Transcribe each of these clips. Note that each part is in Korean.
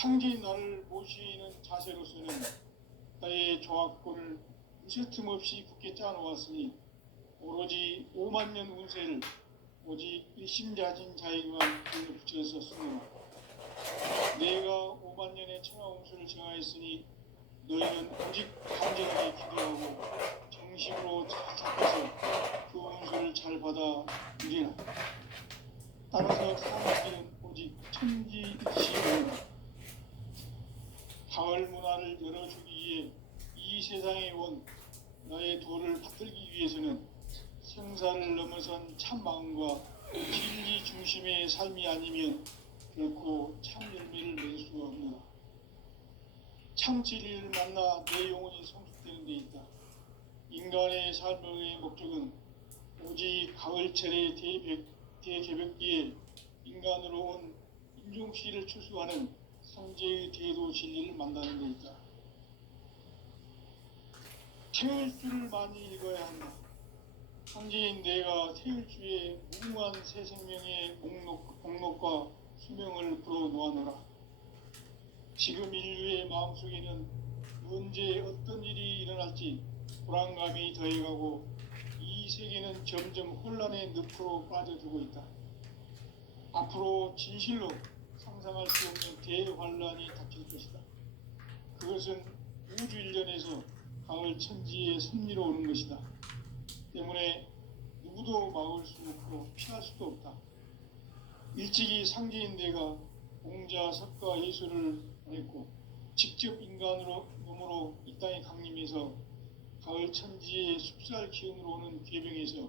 상제인 나를 모시는 자세로서는 나의 조합권을 무쇠틈 없이 굳게 짜놓았으니 오로지 5만 년 운세를 오직 일심자진 자에게만 붙여서 쓰노라. 내가 5만 년의 천하 운수를 정하였으니 너희는 오직 간절하게 기도하고 정식으로 잘 잡아서 그 운수를 잘 받아 누리라. 따라서 사는 길은 오직 천지일시오라. 가을 문화를 열어주기 위해 이 세상에 온 너의 도를 받들기 위해서는 생사를 넘어선 참 마음과 진리 중심의 삶이 아니면 결코 참 열매를 낼 수가 없노라. 참 진리를 만나 내 영혼이 성숙되는 데 있다. 인간의 삶의 목적은 오직 가을철의 대개벽기에 인간으로 온 인종씨를 추수하는 성제의 대도 진리를 만나는 데 있다. 태을주를 많이 읽어야 한다. 성제인 내가 태을주의 무궁한 새 생명의 목록과 수명을 불어놓아노라. 지금 인류의 마음속에는 언제 어떤 일이 일어날지 불안감이 더해가고 이 세계는 점점 혼란의 늪으로 빠져들고 있다. 앞으로 진실로 상상할 수 없는 대환란이 닥칠 것이다. 그것은 우주 일련에서 가을 천지의 섭리로 오는 것이다. 때문에 누구도 막을 수 없고 피할 수도 없다. 일찍이 상제인 내가 공자, 석가, 예수를 보냈고 직접 인간으로 몸으로 이 땅에 강림해서 가을 천지의 숲살 기운으로 오는 계병에서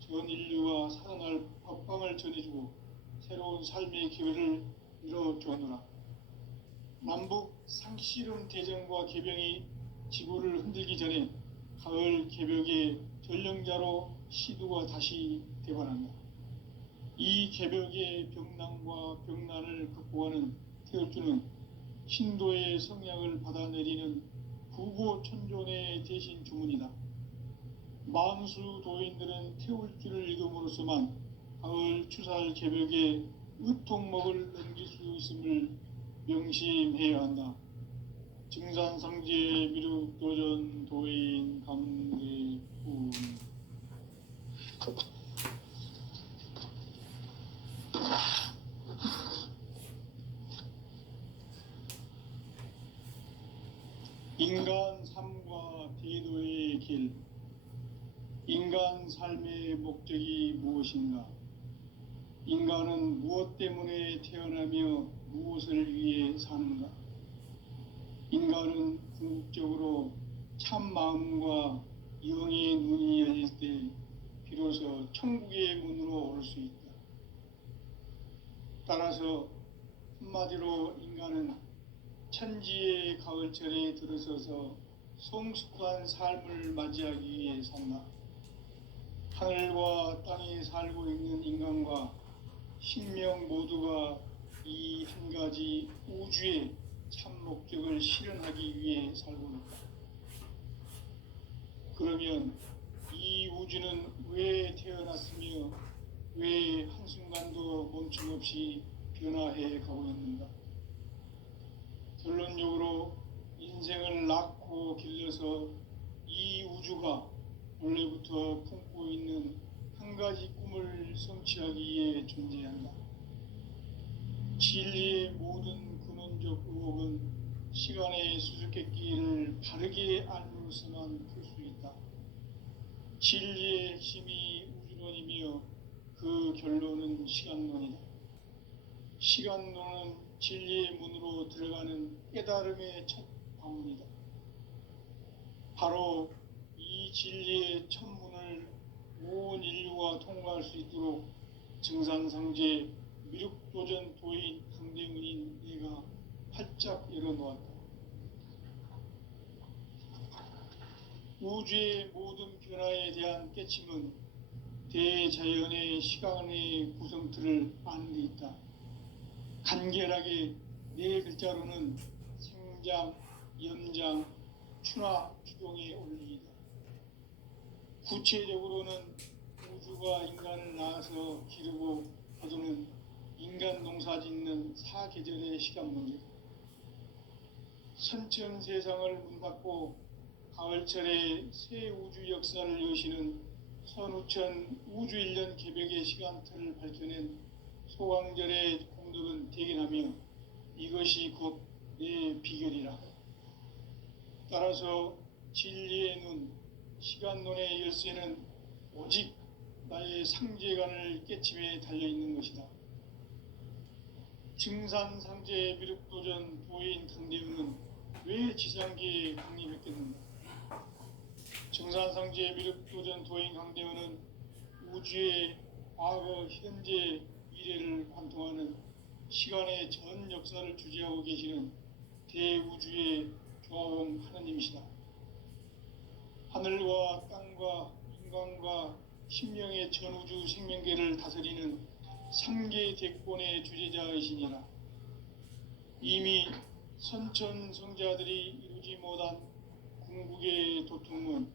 전 인류와 살아날 법방을 전해주고 새로운 삶의 기회를 이뤄주었노라. 남북 상씨름 대전과 계병이 지구를 흔들기 전에 가을 개벽의 전령자로 시두가 다시 되관한다. 이 개벽의 병난과 병난을 극복하는 태을주는 신도의 성약을 받아내리는 부고천존의 대신 주문이다. 만수 도인들은 태울주를 읽음으로써만 가을 추살 개벽의 의통목을 넘길 수 있음을 명심해야 한다. 증산상제 미륵도전 도인 감대군. 인간 삶과 대도의 길. 인간 삶의 목적이 무엇인가? 인간은 무엇 때문에 태어나며 무엇을 위해 사는가? 인간은 궁극적으로 참 마음과 영의 눈이 열릴 때 비로소 천국의 문으로 올 수 있다. 따라서 한마디로 인간은 천지의 가을철에 들어서서 성숙한 삶을 맞이하기 위해 산다. 하늘과 땅에 살고 있는 인간과 신명 모두가 이 한 가지 우주의 참 목적을 실현하기 위해 살고 있다. 그러면 이 우주는 왜 태어났으며 왜 한순간도 멈춤 없이 변화해 가고 있는가? 결론적으로 인생을 낳고 길러서 이 우주가 원래부터 품고 있는 한 가지 꿈을 성취하기 위해 존재한다. 진리의 모든 근원적 의혹은 시간의 수수께끼를 바르게 알므로서만 풀 수 있다. 진리의 핵심이 우주론이며 그 결론은 시간론이다. 시간론은 진리의 문으로 들어가는 깨달음의 첫 방문이다. 바로 이 진리의 첫 문을 온 인류가 통과할 수 있도록 증산상제 미륵도전 도인 강대문인 내가 활짝 열어놓았다. 우주의 모든 변화에 대한 깨침은 대자연의 시간의 구성틀을 아는 데 있다. 간결하게 네 글자로는 생장, 연장, 추나, 추동의 원리이다. 구체적으로는 우주가 인간을 낳아서 기르고 거두는 인간 농사 짓는 사계절의 시간 문제다. 선천 세상을 문닫고 가을철에 새 우주 역사를 여시는 선우천 우주일년 개벽의 시간틀을 밝혀낸 소강절의 공덕은 대견하며 이것이 곧 내 비결이라. 따라서 진리의 눈, 시간론의 열쇠는 오직 나의 상제관을 깨침에 달려있는 것이다. 증산상제 미륵도전 도인 강대웅은 왜 지상계에 강림했겠는가? 증산상제 미륵도전 도인 강대웅은 우주의 과거, 현재, 미래를 관통하는 시간의 전 역사를 주재하고 계시는 대우주의 조화봉 하느님이시다. 하늘과 땅과 인간과 신명의 전우주 생명계를 다스리는 삼계 대권의 주제자이시니라. 이미 선천성자들이 이루지 못한 궁극의 도통은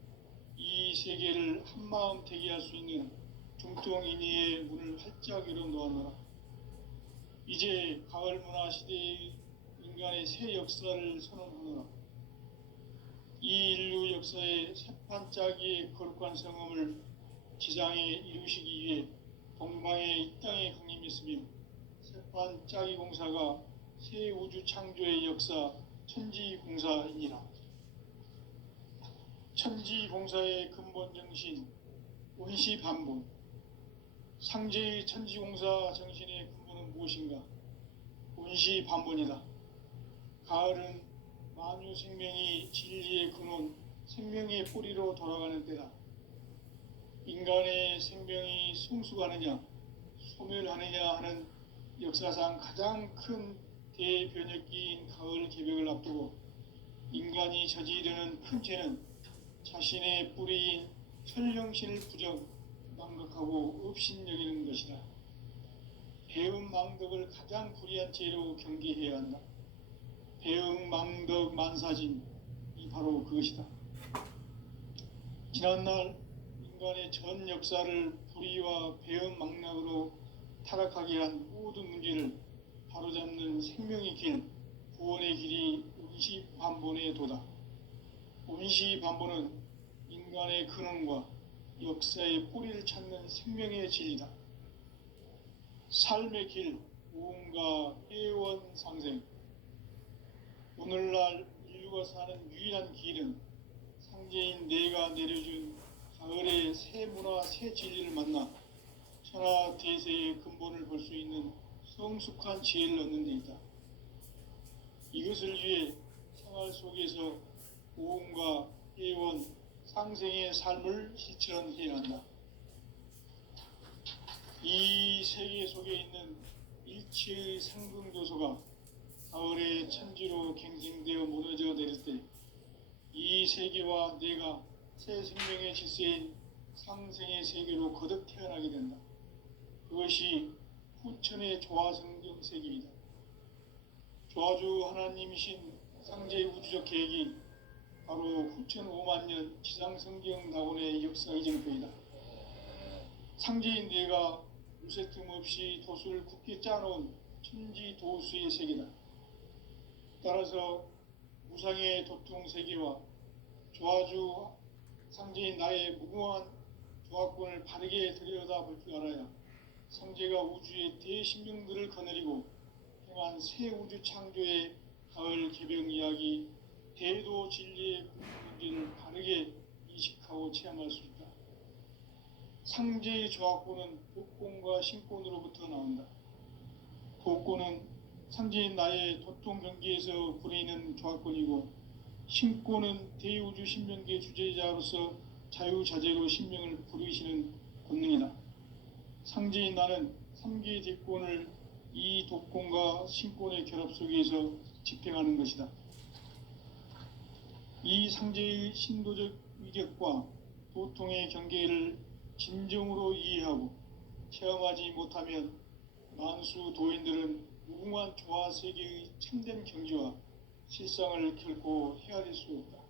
이 세계를 한마음 되게 할 수 있는 중통인의의 문을 활짝 열어 놓았노라. 이제 가을 문화 시대의 인간의 새 역사를 선언하노라. 이 인류 역사의 새판짜기의 거룩한 성음을 지상에 이루시기 위해 동방의 이 땅에 강림했으며 새판짜기 공사가 새 우주 창조의 역사 천지공사이니라. 천지공사의 근본 정신 원시반본. 상제의 천지공사 정신의 근본은 무엇인가? 원시반본이다. 가을은 만유 생명이 진리의 근원, 생명의 뿌리로 돌아가는 때다. 인간의 생명이 성숙하느냐, 소멸하느냐 하는 역사상 가장 큰 대변혁기인 가을 개벽을 앞두고 인간이 저지르는 큰 죄는 자신의 뿌리인 설령신을 부정, 망각하고 업신여기는 것이다. 배음 망덕을 가장 불의한 죄로 경계해야 한다. 배음 망덕 만사진이 바로 그것이다. 지난날 인간의 전 역사를 불의와 배음 망락으로 타락하게 한 모든 문제를 바로잡는 생명의 길, 구원의 길이 원시반본의 도다. 원시반본은 인간의 근원과 역사의 뿌리를 찾는 생명의 진리다. 삶의 길, 무언가 해원상생. 오늘날 인류가 사는 유일한 길은 상제인 내가 내려준 가을의 새 문화, 새 진리를 만나 천하 대세의 근본을 볼 수 있는 성숙한 지혜를 얻는 데 있다. 이것을 위해 생활 속에서 모험과 해원, 상생의 삶을 실천해야 한다. 이 세계 속에 있는 일체의 상승조소가 가을의 천지로 갱생되어 무너져 내릴 때 이 세계와 내가 새 생명의 질서인 상생의 세계로 거듭 태어나게 된다. 그것이 후천의 조화성경 세계이다. 조화주 하나님이신 상제의 우주적 계획이 바로 후천 5만 년 지상성경 낙원의 역사의 정표이다. 상제인 내가 무쇠 틈 없이 도수를 굳게 짜놓은 천지 도수의 세계다. 따라서 무상의 도통 세계와 조화주 상제인 나의 무궁한 조화권을 바르게 들여다볼 줄 알아야 상제가 우주의 대신명들을 거느리고 행한 새 우주 창조의 가을 개벽 이야기, 대도 진리의 문제를 바르게 인식하고 체험할 수 있다. 상제의 조화권은 복권과 신권으로부터 나온다. 복권은 상제인 나의 도통 경계에서 부리는 조화권이고, 신권은 대우주 신명계 주제자로서 자유자재로 신명을 부르시는 권능이다. 상제인 나는 3개 대권을 이 도권과 신권의 결합 속에서 집행하는 것이다. 이 상제의 신도적 위격과 도통의 경계를 진정으로 이해하고 체험하지 못하면 만수 도인들은 무궁한 조화 세계의 참된 경지와 실상을 결코 헤아릴 수 없다.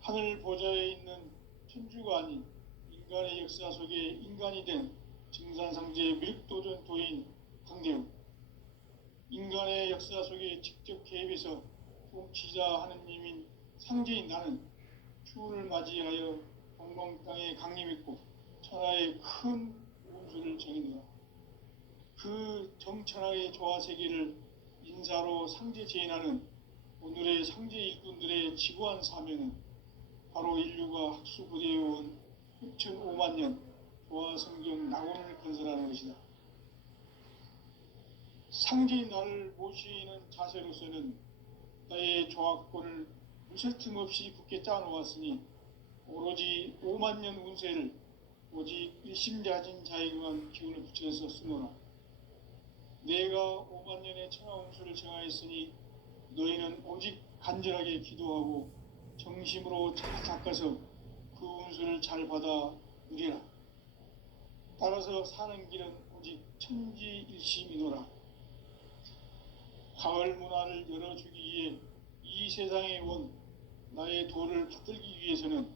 하늘 보좌에 있는 천주가 아닌 인간의 역사 속에 인간이 된 증산상제 미륵도전 도인 강대웅. 인간의 역사 속에 직접 개입해서 통치자 하느님인 상제인 나는 추운을 맞이하여 동방 땅에 강림했고 천하의 큰 운수를 정했노라. 그 정천하의 조화세계를 인사로 상제 제인하는 오늘의 상제 일꾼들의 지구한 사명은 바로 인류가 학수부대해온 6,5만 년 조화성경 낙원을 건설하는 것이다. 상제인 나를 모시는 자세로서는 나의 조합권을 무쇠 틈 없이 굳게 짜놓았으니 오로지 5만 년 운세를 오직 일심자진 자에게만 기운을 붙여서 쓰노라. 내가 5만 년의 천하 운수를 정하였으니 너희는 오직 간절하게 기도하고 정심으로 잘 닦아서 그 운수를 잘 받아 누리라. 따라서 사는 길은 오직 천지일심이노라. 가을 문화를 열어주기 위해 이 세상에 온 나의 도를 받들기 위해서는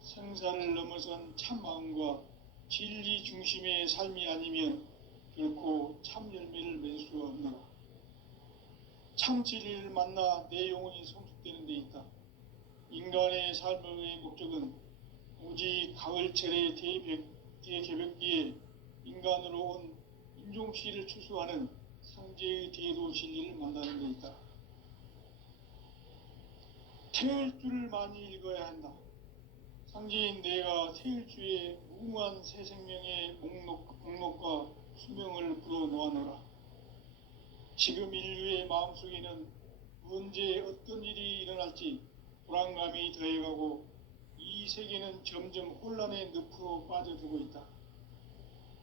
생사를 넘어선 참 마음과 진리 중심의 삶이 아니면 결코 참 열매를 맺을 수가 없노라. 참 진리를 만나 내 영혼이 성숙되는 데 있다. 인간의 삶의 목적은 오직 가을철의 대개벽기에 인간으로 온 인종시를 추수하는 상제의 대도 진리를 만나는 데 있다. 태일주를 많이 읽어야 한다. 상제인 내가 태일주의 무궁한 새 생명의 목록과 수명을 불어놓아노라. 지금 인류의 마음속에는 언제 어떤 일이 일어날지 불안감이 더해가고 이 세계는 점점 혼란의 늪으로 빠져들고 있다.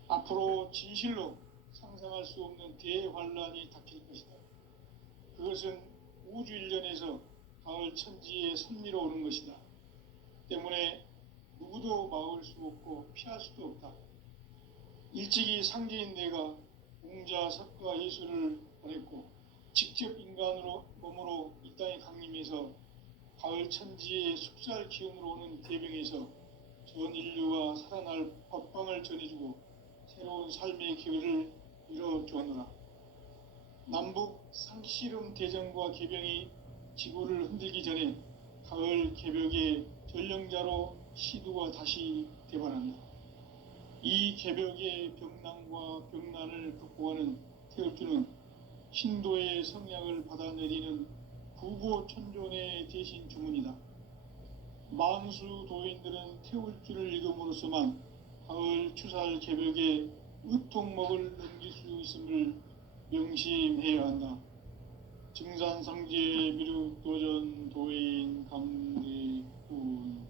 앞으로 진실로 상상할 수 없는 대환란이 닥칠 것이다. 그것은 우주 일련에서 가을 천지의 섭리로 오는 것이다. 때문에 누구도 막을 수 없고 피할 수도 없다. 일찍이 상제인 내가 공자, 석가, 예수를 보냈고 직접 인간으로 몸으로 이 땅에 강림해서 가을 천지의 숙살 기운으로 오는 대병에서 전 인류가 살아날 법방을 전해주고 새로운 삶의 기회를 이뤄주었노라. 남북 상씨름 대전과 개병이 지구를 흔들기 전에 가을 개벽의 전령자로 시두가 다시 되반한다. 이 개벽의 병난과 병난을 극복하는 태울주는 신도의 성약을 받아내리는 구고천존의 대신 주문이다. 만수 도인들은 태울주를 읽음으로써만 가을 추살 개벽의 의통목을 넘길 수 있음을 명심해야 한다. 증산상제 미륵도전 도인 감대군.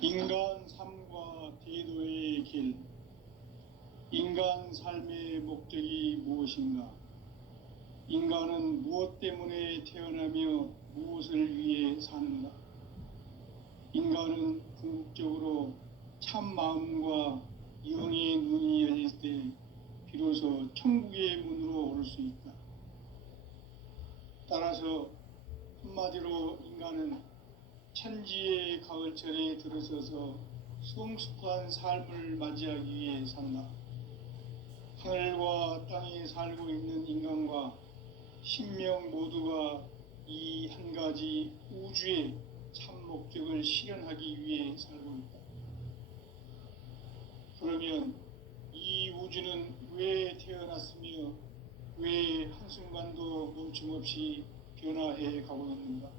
인간 삶과 대도의 길. 인간 삶의 목적이 무엇인가? 인간은 무엇 때문에 태어나며 무엇을 위해 사는가? 인간은 궁극적으로 참 마음과 영의 눈이 열릴 때 비로소 천국의 문으로 오를 수 있다. 따라서 한마디로 인간은 천지의 가을철에 들어서서 성숙한 삶을 맞이하기 위해 산다. 하늘과 땅에 살고 있는 인간과 신명 모두가 이 한 가지 우주의 참 목적을 실현하기 위해 살고 있다. 그러면 이 우주는 왜 태어났으며 왜 한순간도 멈춤없이 변화해 가고 있는가?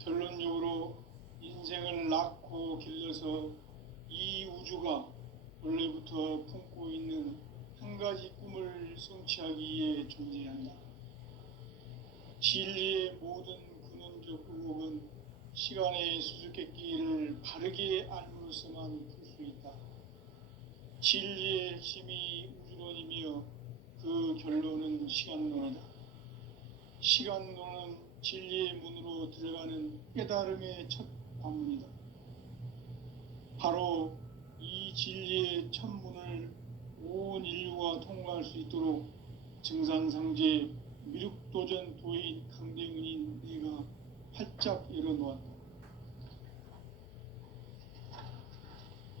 결론적으로 인생을 낳고 길러서 이 우주가 원래부터 품고 있는 한 가지 꿈을 성취하기 위해 존재한다. 진리의 모든 근원적 의혹은 시간의 수수께끼를 바르게 알므로서만 풀 수 있다. 진리의 핵심이 우주론이며 그 결론은 시간론이다. 시간론은 진리의 문으로 들어가는 깨달음의 첫 관문이다. 바로 이 진리의 첫 문을 온 인류가 통과할 수 있도록 증산상제 미륵도전 도인 강대훈인 내가 활짝 열어놓았다.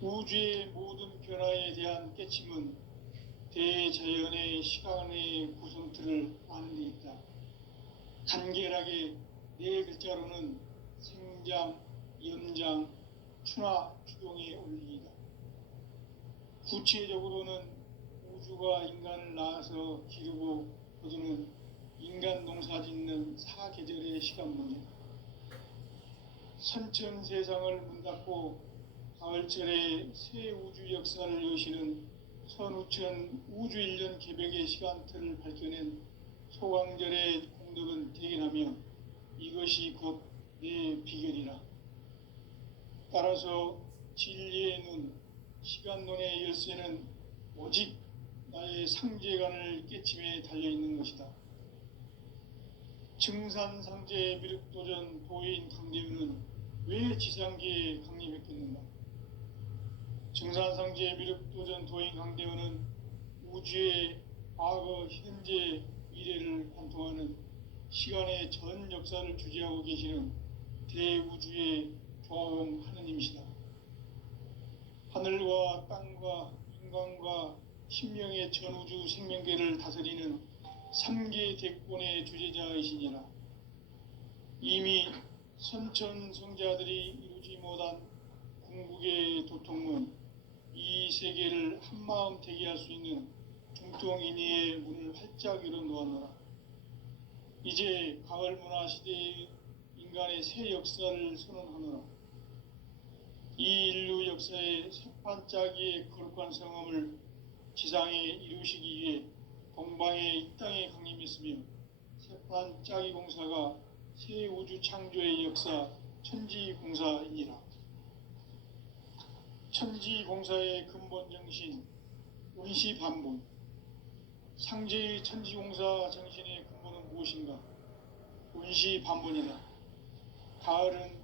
우주의 모든 변화에 대한 깨침은 대자연의 시간의 구성틀을 아는 데 있다. 간결하게 네 글자로는 생장, 염장, 추나 추동의 원리이다. 구체적으로는 우주가 인간을 낳아서 기르고 거두는 인간 농사 짓는 사계절의 시간 문제다. 선천 세상을 문 닫고 가을철에 새 우주 역사를 여시는 선우천 우주 1년 개벽의 시간틀을 밝혀낸 소강절의 공덕은 대견하며 이것이 곧 내 비결이라. 따라서 진리의 눈, 시간론의 열쇠는 오직 나의 상제관을 깨침에 달려있는 것이다. 증산상제 미륵도전 도인 강대우는 왜 지상계에 강림했겠는가? 증산상제 미륵도전 도인 강대우는 우주의 과거, 현재, 미래를 관통하는 시간의 전 역사를 주재하고 계시는 대우주의 조화공 하느님이시다. 하늘과 땅과 인간과 신명의 전우주 생명계를 다스리는 3계 대권의 주재자이시니라. 이미 선천성자들이 이루지 못한 궁극의 도통문, 이 세계를 한마음 대기할 수 있는 중통인의의 문을 활짝 열어놓았노라. 이제 가을 문화 시대의 인간의 새 역사를 선언하노라. 이 인류 역사의 새판짜기의 거룩한 성함을 지상에 이루시기 위해 동방의 이 땅에 강림했으며 새판짜기 공사가 새 우주 창조의 역사 천지공사이니라. 천지공사의 근본 정신 운시반본. 상제의 천지공사 정신의 근본은 무엇인가? 운시반본이다. 가을은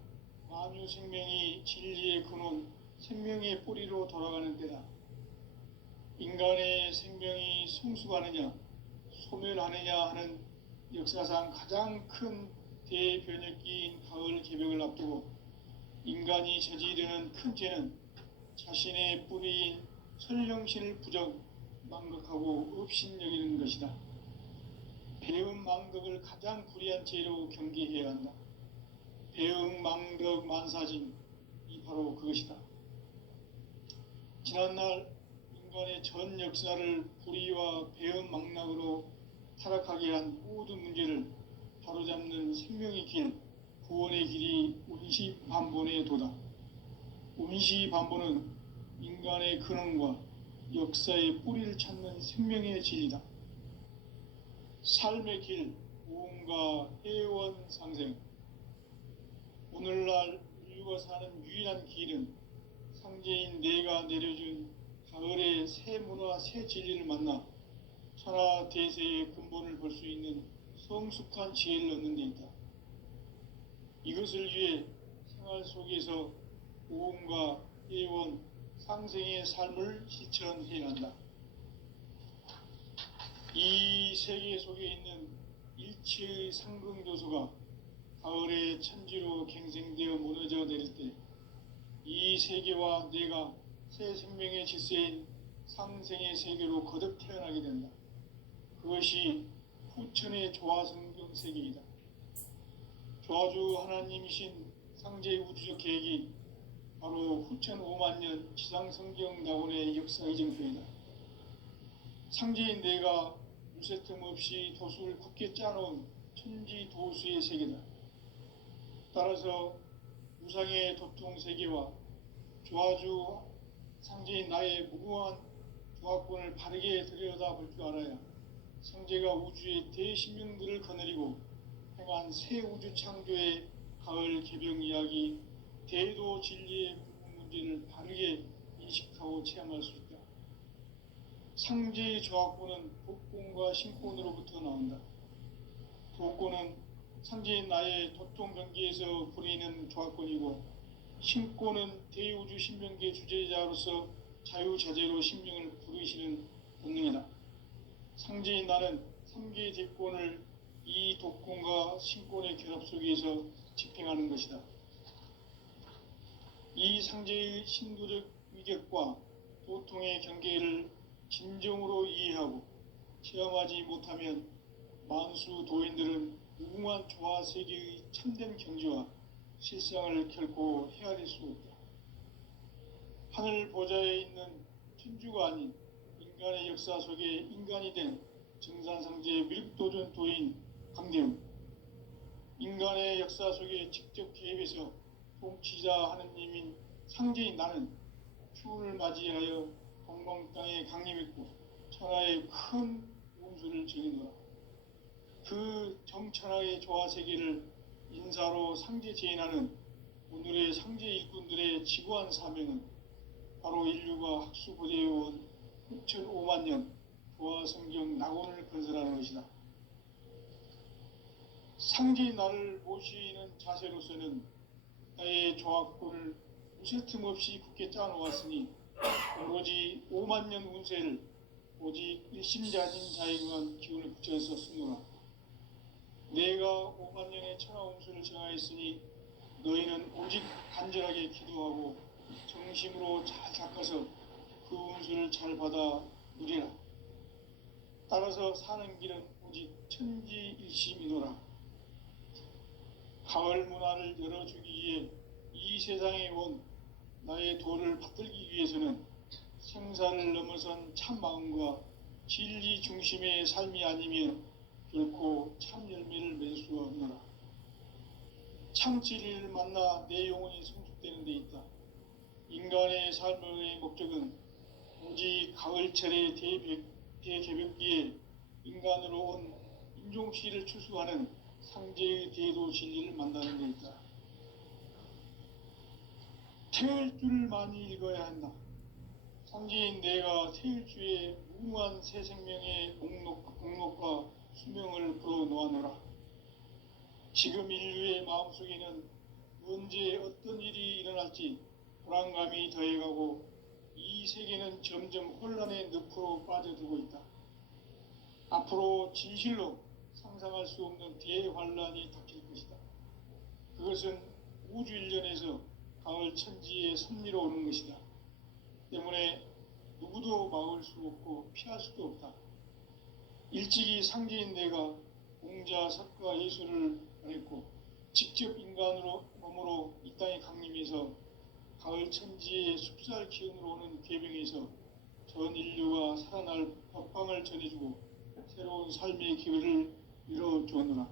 만유 생명이 진리의 근원, 생명의 뿌리로 돌아가는 때다. 인간의 생명이 성숙하느냐, 소멸하느냐 하는 역사상 가장 큰 대변혁기인 가을 개벽을 앞두고 인간이 저지르는 큰 죄는 자신의 뿌리인 설령신을 부정, 망각하고 업신여기는 것이다. 배음 망덕을 가장 불의한 죄로 경계해야 한다. 배음 망덕 만사진, 이 바로 그것이다. 지난날 인간의 전 역사를 불의와 배음 망락으로 타락하게 한 모든 문제를 바로잡는 생명의 길, 구원의 길이 운시반본의 도다. 운시반본은 인간의 근원과 역사의 뿌리를 찾는 생명의 진리다. 삶의 길, 무언가 해원상생. 오늘날 인류가 사는 유일한 길은 상제인 내가 내려준 가을의 새 문화, 새 진리를 만나 천하 대세의 근본을 볼 수 있는 성숙한 지혜를 얻는 데 있다. 이것을 위해 생활 속에서 모험과 예원, 상생의 삶을 실천해야 한다. 이 세계 속에 있는 일체의 상승조소가 가을의 천지로 갱생되어 무너져 내릴 때 이 세계와 내가 새 생명의 질서인 상생의 세계로 거듭 태어나게 된다. 그것이 후천의 조화성경 세계이다. 조화주 하나님이신 상제의 우주적 계획이 바로 후천 5만 년 지상성경 낙원의 역사 이정표이다. 상제인 내가 물새틈 없이 도수를 굳게 짜놓은 천지 도수의 세계다. 따라서 우상의 도통 세계와 조화주 상제인 나의 무궁한 조화권을 바르게 들여다볼 줄 알아야 상제가 우주의 대신명들을 거느리고 행한 새 우주 창조의 가을 개병 이야기, 대도 진리의 문제를 바르게 인식하고 체험할 수 있다. 상제의 조화권은 복권과 신권으로부터 나온다. 복권은 상제인 나의 도통 경계에서 부리는 조화권이고, 신권은 대우주 신명계 주제자로서 자유자재로 신명을 부르시는 본능이다. 상제인 나는 3개 대권을 이 독권과 신권의 결합 속에서 집행하는 것이다. 이 상제의 신도적 위격과 도통의 경계를 진정으로 이해하고 체험하지 못하면 만수 도인들은 무궁한 조화 세계의 참된 경지와 실상을 결코 헤아릴 수 없다. 하늘 보좌에 있는 천주가 아닌 인간의 역사 속에 인간이 된 정산상제 미륵도전 도인 강대웅, 인간의 역사 속에 직접 개입해서 통치자 하느님인 상제인 나는 추운을 맞이하여 동방 땅에 강림했고 천하의 큰 운수를 정해놓아 그 정천하의 조화세계를 인사로 상제 제인하는 오늘의 상제 일꾼들의 지구한 사명은 바로 인류가 학수고대에 온 6,500만 년 조화성경 낙원을 건설하는 것이다. 상제인 나를 모시는 자세로서는 나의 조합권을 무쇠 틈 없이 굳게 짜놓았으니 오로지 5만 년 운세를 오직 일심자진 자에게만 기운을 붙여서 쓰노라. 내가 5만 년의 천하 운수를 정하였으니 너희는 오직 간절하게 기도하고 정심으로 잘 닦아서 그 운수를 잘 받아 누리라. 따라서 사는 길은 오직 천지일심이노라. 가을 문화를 열어주기 위해 이 세상에 온 나의 도를 받들기 위해서는 생사를 넘어선 참 마음과 진리 중심의 삶이 아니면 결코 참 열매를 맺을 수 없노라. 참 진리를 만나 내 영혼이 성숙되는 데 있다. 인간의 삶의 목적은 오직 가을철의 대개벽기에 인간으로 온 인종시를 추수하는 상제의 대도 진리를 만나는 데 있다. 태일주를 많이 읽어야 한다. 상제인 내가 태일주의 무궁한 새 생명의 목록과 수명을 풀어놓아노라. 지금 인류의 마음속에는 언제 어떤 일이 일어날지 불안감이 더해가고 이 세계는 점점 혼란의 늪으로 빠져들고 있다. 앞으로 진실로 상상할 수 없는 대환란이 닥칠 것이다. 그것은 우주 일련에서 가을 천지의 섭리로 오는 것이다. 때문에 누구도 막을 수 없고 피할 수도 없다. 일찍이 상제인 내가 공자, 석가, 예수를 말했고 직접 인간으로 몸으로 이 땅에 강림해서 가을 천지의 숲살 기운으로 오는 궤병에서 전 인류가 살아날 법방을 전해주고 새로운 삶의 기회를 이뤄주었노라.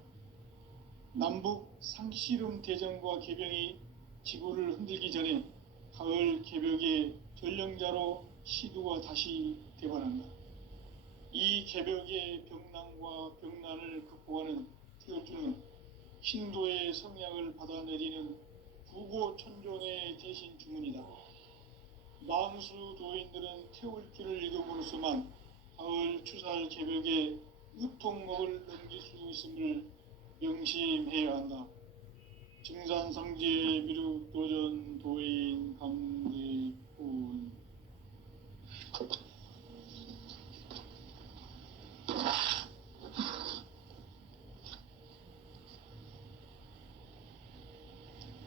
남북 상씨름 대전과 개병이 지구를 흔들기 전에 가을 개벽의 전령자로 시두가 다시 되관한다. 이 개벽의 병난과 병난을 극복하는 태울주는 신도의 성약을 받아내리는 부고천존의 대신 주문이다. 만수 도인들은 태울주를 읽음으로써만 가을 추살 개벽의 유통목을 넘길 수 있음을 명심해야 한다. 증산상제 미륵도전 도인 강대훈.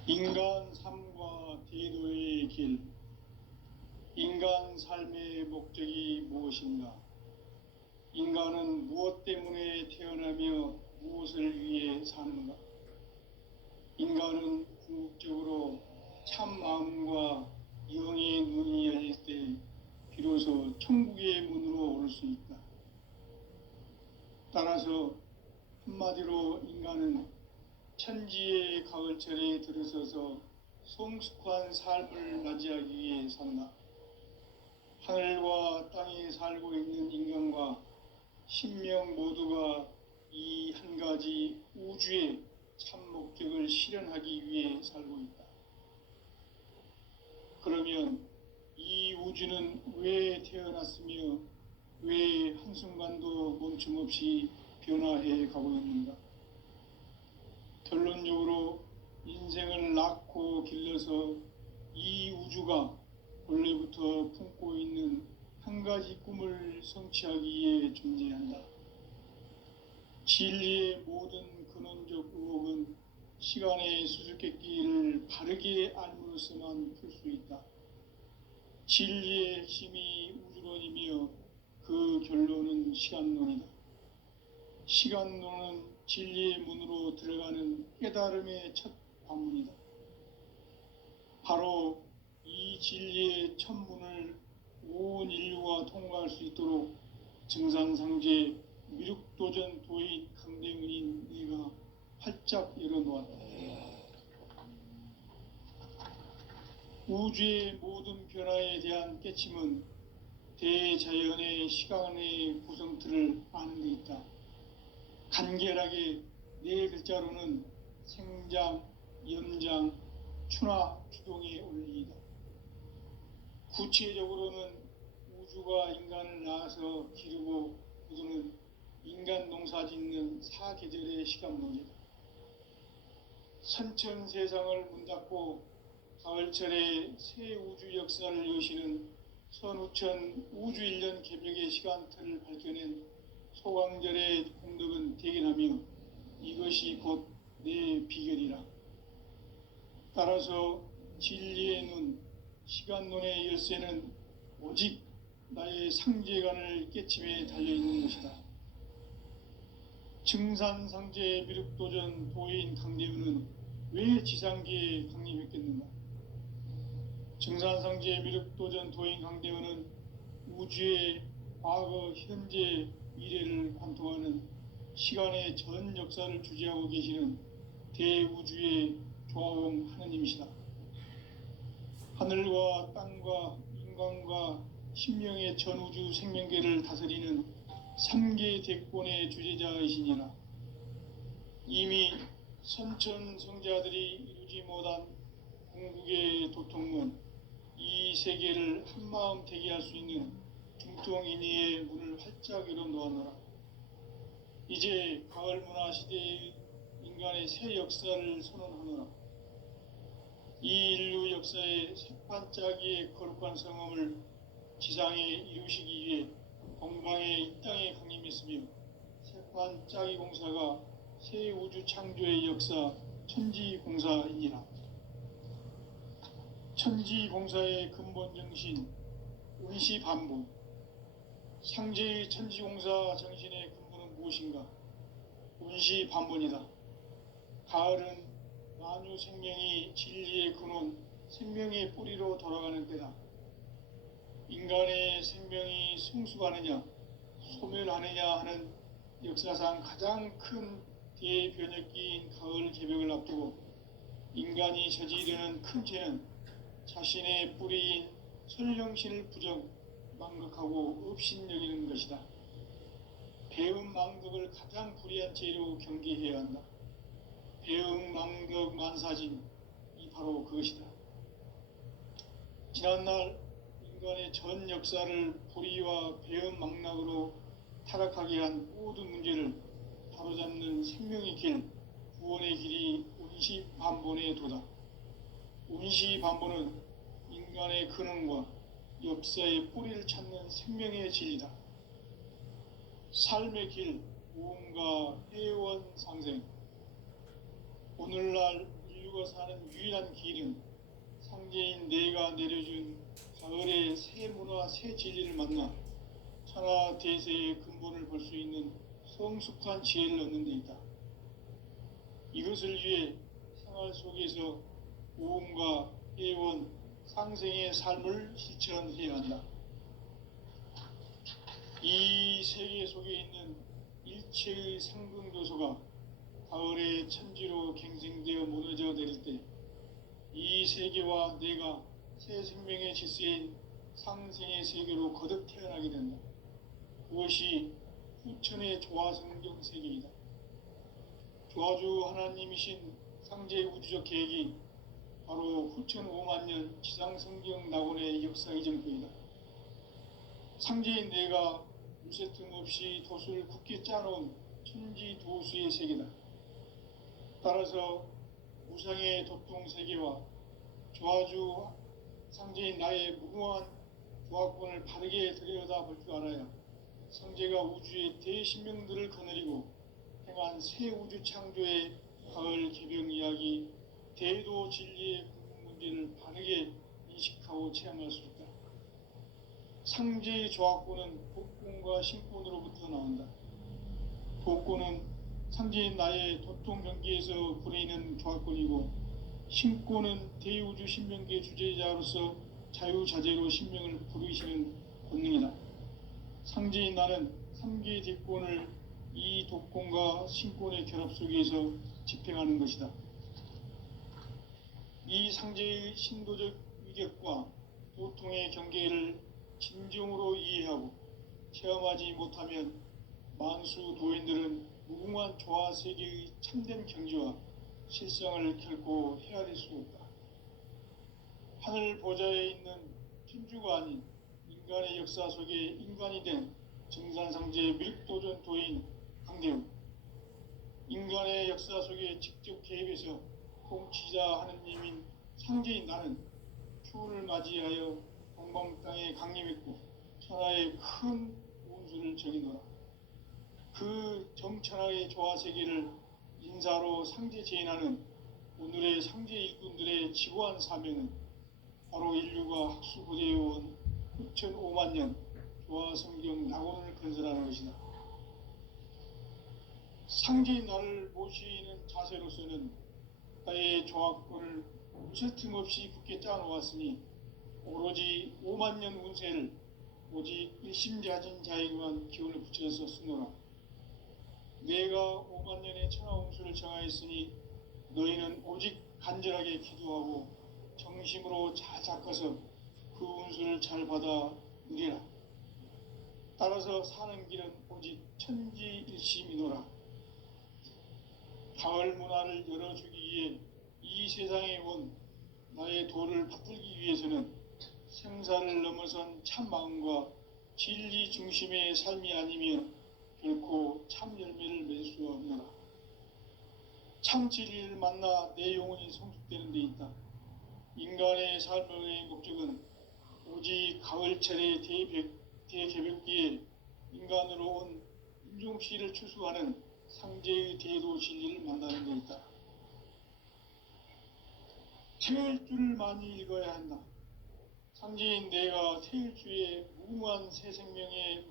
인간 삶과 대도의 길. 인간 삶의 목적이 무엇인가? 인간은 무엇 때문에 태어나며 무엇을 위해 사는가? 인간은 궁극적으로 참 마음과 영의 눈이 열릴 때 비로소 천국의 문으로 오를 수 있다. 따라서 한마디로 인간은 천지의 가을철에 들어서서 성숙한 삶을 맞이하기 위해 산다. 하늘과 땅에 살고 있는 인간과 신명 모두가 이 한 가지 우주의 참 목적을 실현하기 위해 살고 있다. 그러면 이 우주는 왜 태어났으며 왜 한순간도 멈춤없이 변화해 가고 있는가? 결론적으로 인생을 낳고 길러서 이 우주가 원래부터 품고 있는 한 가지 꿈을 성취하기 위해 존재한다. 진리의 모든 근원적 의혹은 시간의 수수께끼를 바르게 알므로서만 풀 수 있다. 진리의 핵심이 우주론이며 그 결론은 시간론이다. 시간론은 진리의 문으로 들어가는 깨달음의 첫 관문이다. 바로 이 진리의 첫 문을 온 인류가 통과할 수 있도록 증산상제 미륵도전 도인 강대은인 네가 활짝 열어놓았다. 우주의 모든 변화에 대한 깨침은 대자연의 시간의 구성틀을 아는 데 있다. 간결하게 네 글자로는 생장, 연장, 추나 추동의 원리이다. 구체적으로는 우주가 인간을 낳아서 기르고 거두는 인간 농사 짓는 사계절의 시간론이다. 선천 세상을 문닫고 가을철에 새 우주 역사를 여시는 선우천 우주 1년 개벽의 시간틀을 밝혀낸 소강절의 공덕은 대견하며 이것이 곧 내 비결이라. 따라서 진리의 눈, 시간론의 열쇠는 오직 나의 상제관을 깨침에 달려있는 것이다. 증산상제 미륵도전 도인 강대우는 왜 지상계에 강림했겠는가? 증산상제 미륵도전 도인 강대우는 우주의 과거, 현재, 미래를 관통하는 시간의 전 역사를 주재하고 계시는 대우주의 조화원 하느님이시다. 하늘과 땅과 인간과 신명의 전우주 생명계를 다스리는 3개 대권의 주재자이시니라. 이미 선천성자들이 이루지 못한 궁극의 도통문, 이 세계를 한마음 되게 할 수 있는 중통인의의 문을 활짝 열어놓았노라. 이제 가을 문화 시대의 인간의 새 역사를 선언하노라. 이 인류 역사의 새반짝이의 거룩한 성험을 지상에 이루시기 위해 건강에 이 땅에 강림했으며 새반짝이 공사가 새 우주 창조의 역사 천지공사이니라. 천지공사의 근본 정신 운시반복. 상제의 천지공사 정신의 근본은 무엇인가? 운시반본이다. 가을은 만유 생명이 진리의 근원, 생명의 뿌리로 돌아가는 때다. 인간의 생명이 성숙하느냐, 소멸하느냐 하는 역사상 가장 큰 대변혁기인 가을 개벽을 앞두고 인간이 저지르는 큰 죄는 자신의 뿌리인 설령신을 부정, 망극하고 업신여기는 것이다. 배음 망덕을 가장 불의한 죄로 경계해야 한다. 배음 망덕 만사진이 바로 그것이다. 지난날 인간의 전 역사를 불의와 배음 망락으로 타락하게 한 모든 문제를 바로잡는 생명의 길, 구원의 길이 운시반본의 도다. 운시반본은 인간의 근원과 역사의 뿌리를 찾는 생명의 진리다. 삶의 길, 무언가 회원 상생. 오늘날 인류가 사는 유일한 길은 상제인 내가 내려준 가을의 새 문화, 새 진리를 만나 천하 대세의 근본을 볼 수 있는 성숙한 지혜를 얻는 데 있다. 이것을 위해 생활 속에서 모험과 회원, 상생의 삶을 실천해야 한다. 이 세계 속에 있는 일체의 상승교소가 가을의 천지로 갱생되어 무너져 내릴 때 이 세계와 내가 새 생명의 질서인 상생의 세계로 거듭 태어나게 된다. 그것이 후천의 조화성경 세계이다. 조화주 하나님이신 상제의 우주적 계획이 바로 후천 5만 년 지상성경 낙원의 역사 이정표이다. 상제인 내가 무쇠 틈 없이 도수를 굳게 짜놓은 천지도수의 세계다. 따라서 무상의 도통세계와 조화주 상제인 나의 무궁한 조화권을 바르게 들여다볼 줄 알아야 상제가 우주의 대신명들을 거느리고 행한 새 우주 창조의 가을 개병 이야기, 대도 진리의 궁극 문제를 바르게 인식하고 체험할 수 있다. 상제의 조합권은 독권과 신권으로부터 나온다. 독권은 상제인 나의 도통 경계에서 부리는 조합권이고, 신권은 대우주 신명계 주제자로서 자유자재로 신명을 부르시는 권능이다. 상제인 나는 3개의 대권을 이 독권과 신권의 결합 속에서 집행하는 것이다. 이 상제의 신도적 위격과 도통의 경계를 진정으로 이해하고 체험하지 못하면 만수 도인들은 무궁한 조화 세계의 참된 경지와 실상을 결코 헤아릴 수 없다. 하늘 보좌에 있는 천주가 아닌 인간의 역사 속에 인간이 된 정산상제 밀도전 도인 강대우, 인간의 역사 속에 직접 개입해서 통치자 하느님인 상제인 나는 추운을 맞이하여 동방 땅에 강림했고 천하의 큰 운수를 정의노라. 그 정천하의 조화세계를 인사로 상제 제인하는 오늘의 상제 일꾼들의 지고한 사명은 바로 인류가 학수고대해온 6,500만 년 조화성경 낙원을 건설하는 것이다. 상제인 나를 모시는 자세로서는 나의 조합권을 무쇠 틈없이 굳게 짜놓았으니 오로지 5만 년 운세를 오직 일심자진 자에게만 기운을 붙여서 쓰노라. 내가 5만 년의 천하 운수를 정하였으니 너희는 오직 간절하게 기도하고 정심으로 잘 닦아서 그 운수를 잘 받아 누리라. 따라서 사는 길은 오직 천지일심이노라. 가을 문화를 열어주기 위해 이 세상에 온 나의 도를 받들기 위해서는 생사를 넘어선 참 마음과 진리 중심의 삶이 아니면 결코 참 열매를 맺을 수 없노라. 참 진리를 만나 내 영혼이 성숙되는 데 있다. 인간의 삶의 목적은 오직 가을철의 대개벽기에 인간으로 온 인종시를 추수하는 상제의 대도 진리를 만나는 데 있다. 태일주를 많이 읽어야 한다. 상제인 내가 태일주의 무궁한 새 생명의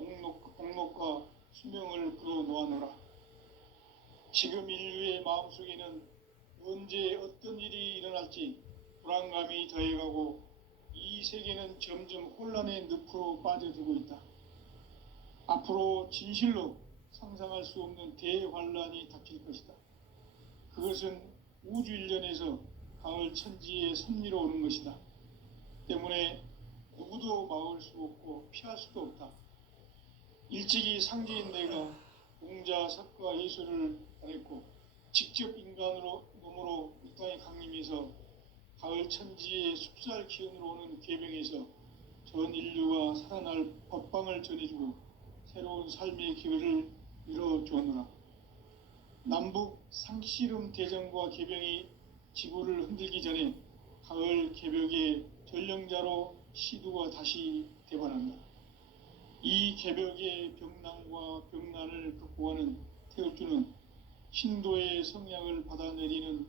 목록과 수명을 풀어놓아노라. 지금 인류의 마음속에는 언제 어떤 일이 일어날지 불안감이 더해가고 이 세계는 점점 혼란의 늪으로 빠져들고 있다. 앞으로 진실로 상상할 수 없는 대환란이 닥칠 것이다. 그것은 우주 일련에서 가을 천지의 섭리로 오는 것이다. 때문에 누구도 막을 수 없고 피할 수도 없다. 일찍이 상제인 내가 공자, 석과 예술을 말했고 직접 인간으로 몸으로 이 땅에 강림해서 가을 천지의 숲살 기운으로 오는 계병에서 전 인류가 살아날 법방을 전해주고 새로운 삶의 기회를 열어주었노라. 남북 상씨름 대전과 계병이 지구를 흔들기 전에 가을 개벽의 전령자로 시두가 다시 대반한다. 이 개벽의 병난과 병난을 극복하는 태울주는 신도의 성약을 받아내리는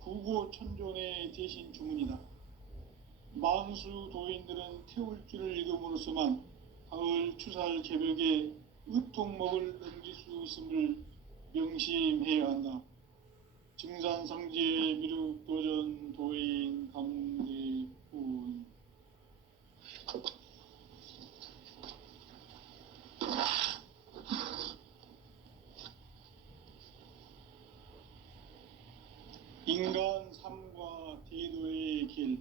구고천존의 대신 주문이다. 만수 도인들은 태울주를 읽음으로써만 가을 추살 개벽의 의통목을 넘길 수 있음을 명심해야 한다. 증산상제 미륵도전 도인 감대군. 인간 삶과 대도의 길.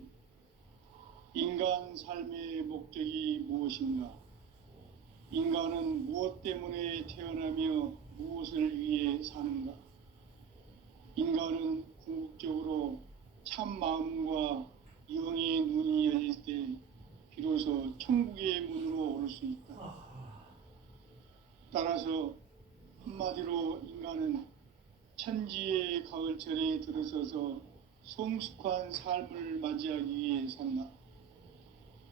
인간 삶의 목적이 무엇인가? 인간은 무엇 때문에 태어나며 무엇을 위해 사는가? 인간은 궁극적으로 참 마음과 영의 눈이 열릴 때 비로소 천국의 문으로 오를 수 있다. 따라서 한마디로 인간은 천지의 가을철에 들어서서 성숙한 삶을 맞이하기 위해 산다.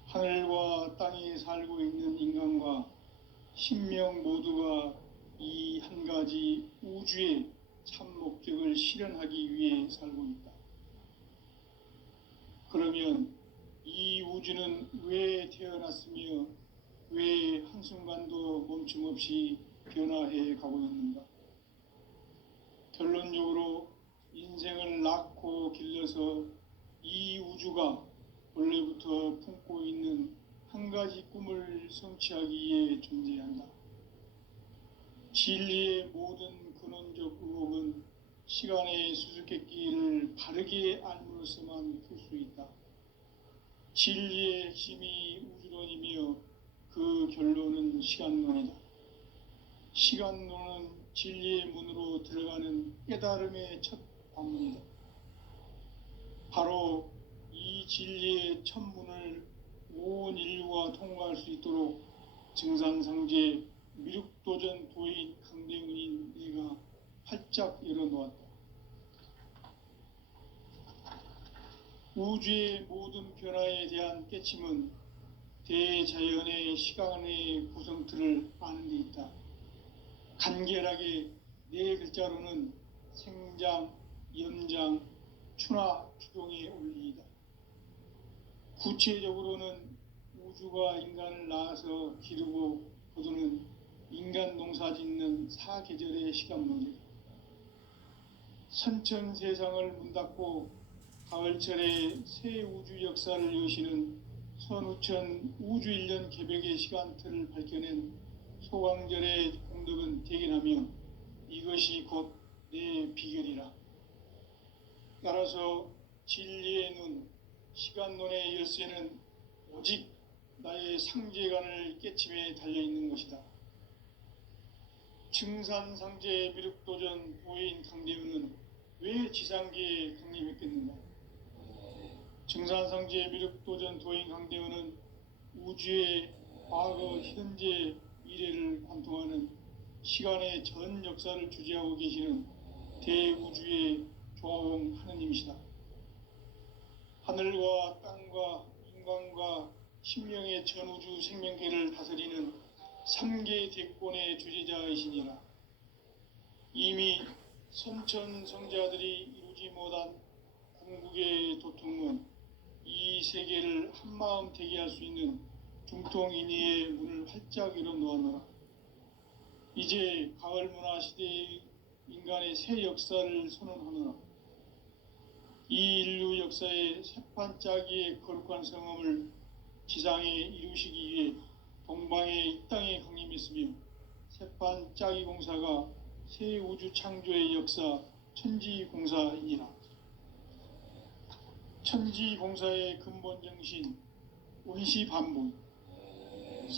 하늘과 땅에 살고 있는 인간과 신명 모두가 이 한 가지 우주의 참 목적을 실현하기 위해 살고 있다. 그러면 이 우주는 왜 태어났으며 왜 한순간도 멈춤 없이 변화해 가고 있는가? 결론적으로 인생을 낳고 길러서 이 우주가 원래부터 품고 있는 한 가지 꿈을 성취하기 위해 존재한다. 진리의 모든 근원적 의혹은 시간의 수수께끼를 바르게 알므로써만 풀 수 있다. 진리의 핵심이 우주론이며 그 결론은 시간론이다. 시간론은 진리의 문으로 들어가는 깨달음의 첫 관문이다. 바로 이 진리의 첫 문을 온 인류가 통과할 수 있도록 증산상제 미륵도전 도인 강대훈인 내가 활짝 열어놓았다. 우주의 모든 변화에 대한 깨침은 대자연의 시간의 구성틀을 아는 데 있다. 간결하게 네 글자로는 생장, 연장, 추나 추동의 원리이다. 구체적으로는 우주가 인간을 낳아서 기르고 거두는 인간 농사 짓는 사계절의 시간론이다. 선천 세상을 문닫고 가을철에 새 우주 역사를 여시는 선우천 우주 1년 개벽의 시간틀을 밝혀낸 소강절의 공덕은 대견하며 이것이 곧 내 비결이라. 따라서 진리의 눈, 시간론의 열쇠는 오직 나의 상제관을 깨침에 달려있는 것이다. 증산상제 미륵도전 도인 강대훈은 왜 지상계에 강림했겠는가? 증산상제 미륵도전 도인 강대훈은 우주의 과거, 현재, 미래를 관통하는 시간의 전 역사를 주재하고 계시는 대우주의 조화원 하느님이시다. 하늘과 땅과 인간과 신명의 전우주 생명계를 다스리는 3계 대권의 주재자이시니라. 이미 선천성자들이 이루지 못한 궁극의 도통은 이 세계를 한마음 되게 할 수 있는 중통인의의 문을 활짝 열어놓았노라. 이제 가을 문화 시대의 인간의 새 역사를 선언하노라. 이 인류 역사의 새판짜기의 거룩한 성험을 지상에 이루시기 위해 동방의 이 땅에 강림했으며 새판짜기 공사가 새 우주 창조의 역사 천지공사이니라. 천지공사의 근본 정신 원시반복.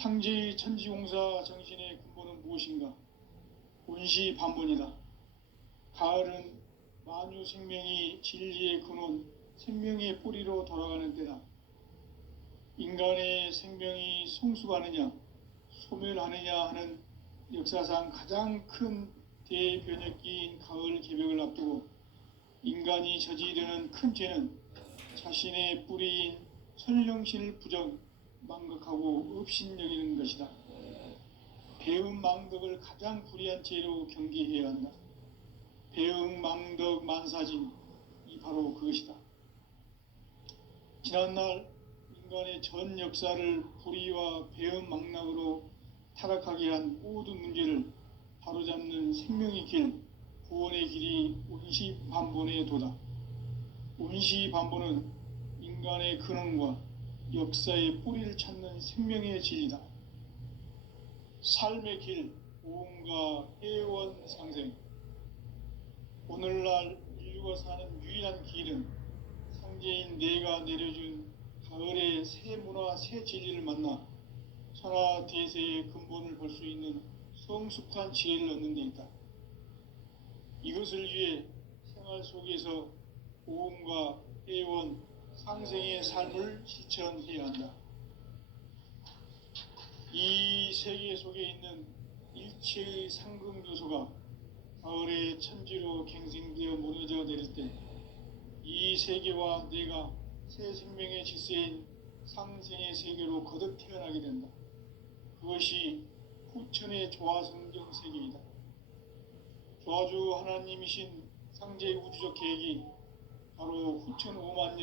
상제의 천지공사 정신의 근본은 무엇인가? 원시반복이다. 가을은 만유 생명이 진리의 근원, 생명의 뿌리로 돌아가는 때다. 인간의 생명이 성숙하느냐, 소멸하느냐 하는 역사상 가장 큰 대변혁기인 가을 개벽을 앞두고 인간이 저지르는 큰 죄는 자신의 뿌리인 선령신을 부정, 망각하고 업신여기는 것이다. 배음 망덕을 가장 불의한 죄로 경계해야 한다. 배음 망덕 만사진, 이 바로 그것이다. 지난날 인간의 전 역사를 불의와 배음 망락으로 타락하게 한 모든 문제를 바로잡는 생명의 길, 구원의 길이 원시반본의 도다. 원시반본은 인간의 근원과 역사의 뿌리를 찾는 생명의 진리다. 삶의 길, 오음과 해원 상생. 오늘날 인류가 사는 유일한 길은 상제인 내가 내려준 가을의 새 문화, 새 진리를 만나 천하 대세의 근본을 볼 수 있는 성숙한 지혜를 얻는 데 있다. 이것을 위해 생활 속에서 오음과 해원, 상생의 삶을 실천해야 한다. 이 세계 속에 있는 일체의 상극 요소가 가을의 천지로 갱생되어 무너져 내릴 때 이 세계와 내가 새 생명의 질서인 상생의 세계로 거듭 태어나게 된다. 그것이 후천의 조화성경 세계이다. 조화주 하나님이신 상제의 우주적 계획이 바로 후천 5만 년